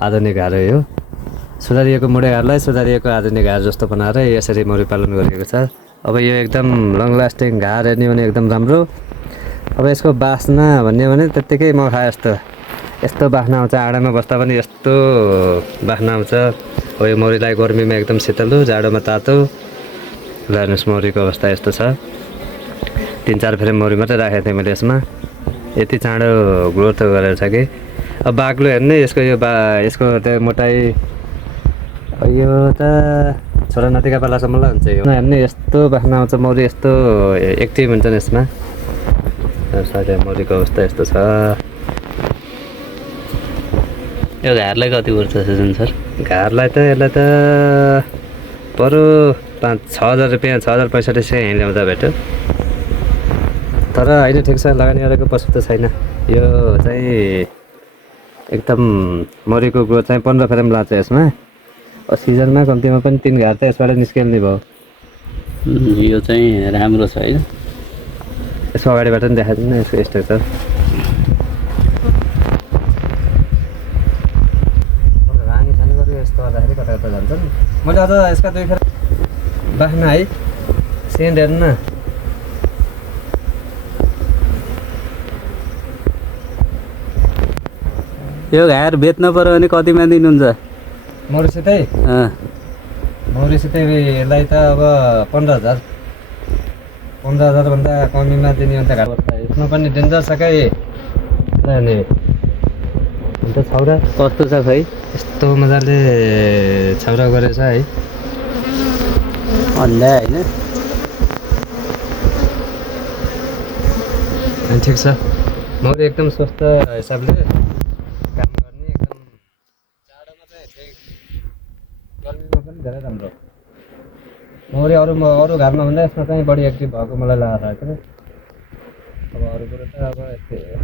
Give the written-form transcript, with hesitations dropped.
आधुनिक घार हो। सुधारिएको मुढे घारलाई सुधारिएको आधुनिक घार जस्तो बनाएर यसरी मौरी पालन गरिएको छ। अब यो एकदम लङ लास्टिङ घार हेर्ने भने एकदम राम्रो। अब यसको बास्ना भन्ने भने त्यत्तिकै म खाए जस्तो यस्तो बास्ना आउँछ। आँडामा बस्दा पनि यस्तो बास्ना आउँछ। अब यो मौरीलाई गर्मीमा एकदम शीतल, जाडोमा तातो। ल हेर्नुहोस् मौरीको अवस्था यस्तो छ। 3-4 फ्रेम मौरी मात्रै राखेको थिएँ मैले यसमा। यति चाँडो ग्रोथ गरेर छ कि। अब बाक्लो हेर्ने यसको यसको त्यो मोटाइ यो त छोरा नातिका पालासम्मलाई हुन्छ। यो हेर्ने यस्तो बाख्ना आउँछ। मौरी यस्तो एक्टिभ हुन्छन् यसमा। साथै मौरीको अवस्था यस्तो छ। यो घारलाई कति पर्छ सुजन सर? घारलाई त यसलाई त बरु 5-6,000 रुपियाँ 6,065 यहीँ ल्याउँदा भेट्यो। तर होइन ठिक छ, लगानी गरेको पशु त छैन। यो चाहिँ एकदम मौरीको ग्रोथ चाहिँ 15 फ्रेम लाग्छ यसमा। सिजनमा कम्तीमा पनि 3 घार त यसबाट निस्किने भयो। यो चाहिँ राम्रो छ है। यसको अगाडिबाट पनि देखाइदिनु यसको स्ट्रक्चर। रानी सानी गरी यस्तो गर्दाखेरि कता कता जान्छ नि। मैले अझ यसका 2 फेर बाख्ना है सेन्ट हेर्नु न। यो घार बेच्न पर्यो भने कतिमा दिनुहुन्छ? मौरीसितै मौरीसितै यसलाई त अब 15,000 भन्दा कमीमा दिने अन्त घाट पर्छ। यसमा पनि डेन्जर छ क्या। अनि अन्त छाउरा कस्तो छ खै? यस्तो मजाले छाउरा गरेछ है। अन्डा होइन? अनि ठिक छ। मौरी एकदम स्वस्थ हिसाबले काम गर्ने, एकदम जाडोमा चाहिँ ठिक, गर्मीमा पनि धेरै राम्रो। मौरी अरू घारमा भन्दा यसमा चाहिँ बढी एक्टिभ भएको मलाई लागेको छ। अब अरू कुरो त अब यस्तै हो।